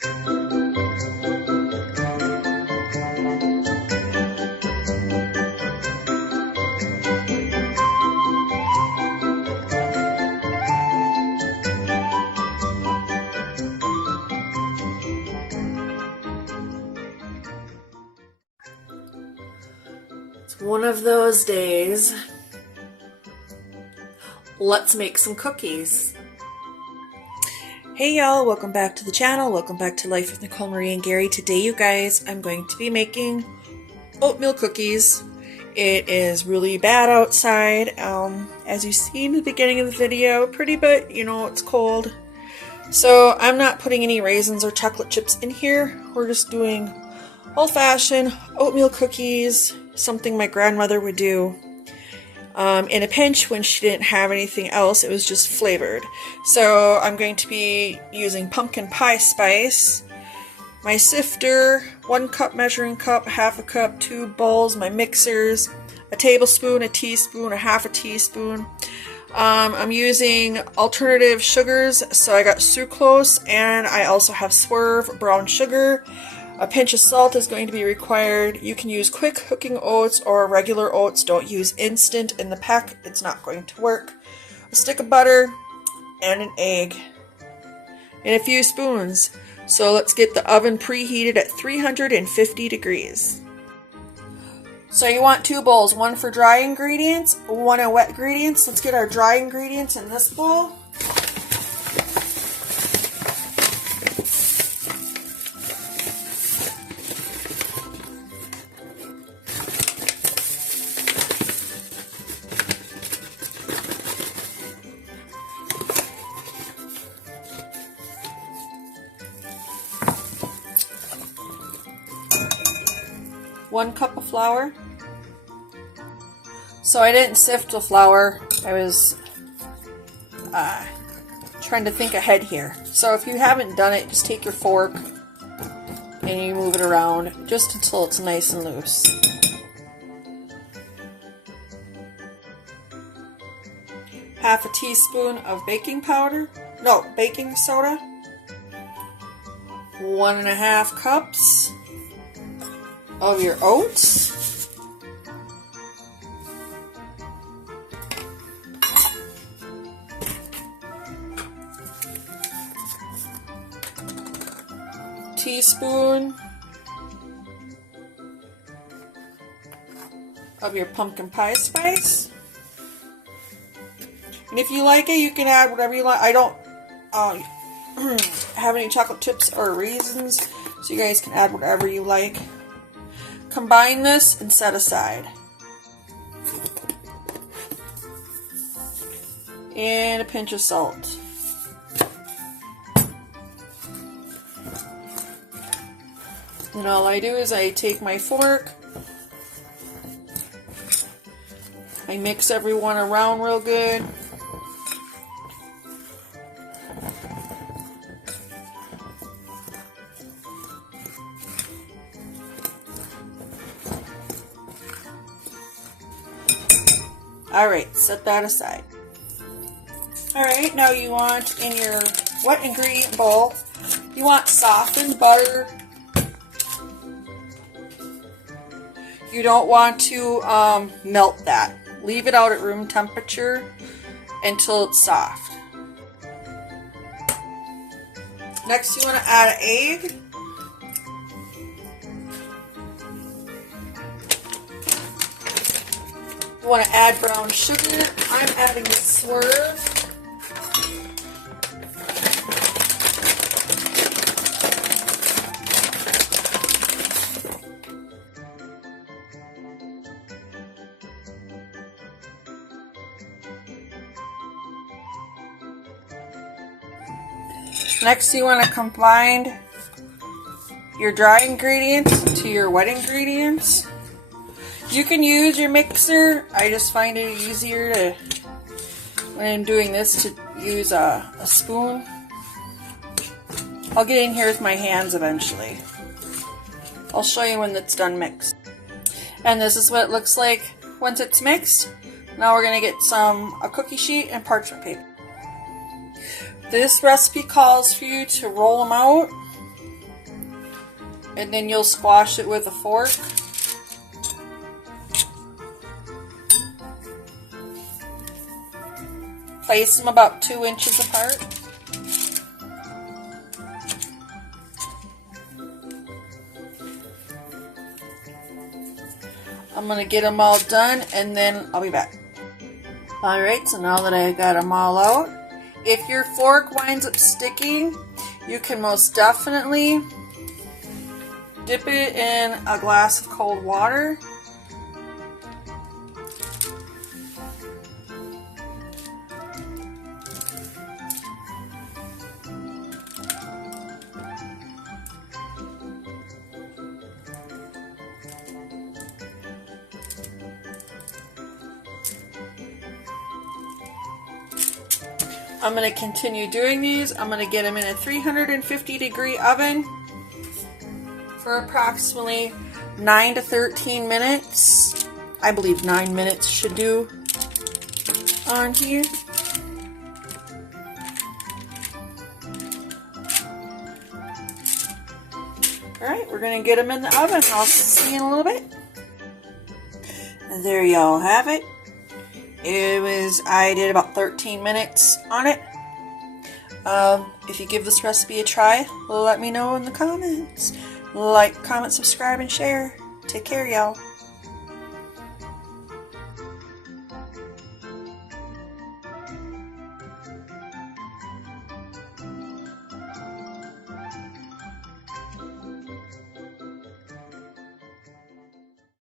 It's one of those days. Let's make some cookies. Hey y'all, welcome back to the channel. Welcome back to Life with Nicole Marie and Gary. Today, you guys, I'm going to be making oatmeal cookies. It is really bad outside. As you see in the beginning of the video, pretty, but you know, it's cold. So I'm not putting any raisins or chocolate chips in here. We're just doing old-fashioned oatmeal cookies, something my grandmother would do. In a pinch when she didn't have anything else. It was just flavored. So I'm going to be using pumpkin pie spice, my sifter, 1 cup measuring cup, half a cup, 2 bowls, my mixers, a tablespoon, a teaspoon, a half a teaspoon. I'm using alternative sugars, so I got sucrose and I also have Swerve brown sugar. A pinch of salt is going to be required. You can use quick cooking oats or regular oats. Don't use instant in the pack. It's not going to work. A stick of butter and an egg and a few spoons. So let's get the oven preheated at 350 degrees. So you want 2 bowls, one for dry ingredients, one of wet ingredients. Let's get our dry ingredients in this bowl. One cup of flour. So I didn't sift the flour. I was trying to think ahead here. So if you haven't done it, just take your fork and you move it around just until it's nice and loose. Half a teaspoon of baking soda. 1.5 cups of your oats, teaspoon of your pumpkin pie spice, and if you like it, you can add whatever you like. I don't have any chocolate chips or raisins, so you guys can add whatever you like. Combine this and set aside. And a pinch of salt. And all I do is I take my fork, I mix everyone around real good. Alright, set that aside. Alright, now you want in your wet ingredient bowl, you want softened butter. You don't want to melt that. Leave it out at room temperature until it's soft. Next, you want to add an egg. You want to add brown sugar. I'm adding the Swerve. Next, you want to combine your dry ingredients to your wet ingredients. You can use your mixer. I just find it easier to, when I'm doing this, to use a spoon. I'll get in here with my hands eventually. I'll show you when it's done mixed. And this is what it looks like once it's mixed. Now we're going to get a cookie sheet and parchment paper. This recipe calls for you to roll them out and then you'll squash it with a fork. Place them about 2 inches apart. I'm going to get them all done and then I'll be back. Alright, so now that I got them all out, if your fork winds up sticking, you can most definitely dip it in a glass of cold water. I'm going to continue doing these. I'm going to get them in a 350-degree oven for approximately 9 to 13 minutes. I believe 9 minutes should do on here. Alright, we're going to get them in the oven. I'll see you in a little bit. And there y'all have it. I did about 13 minutes on it. If you give this recipe a try, let me know in the comments. Like, comment, subscribe, and share. Take care, y'all.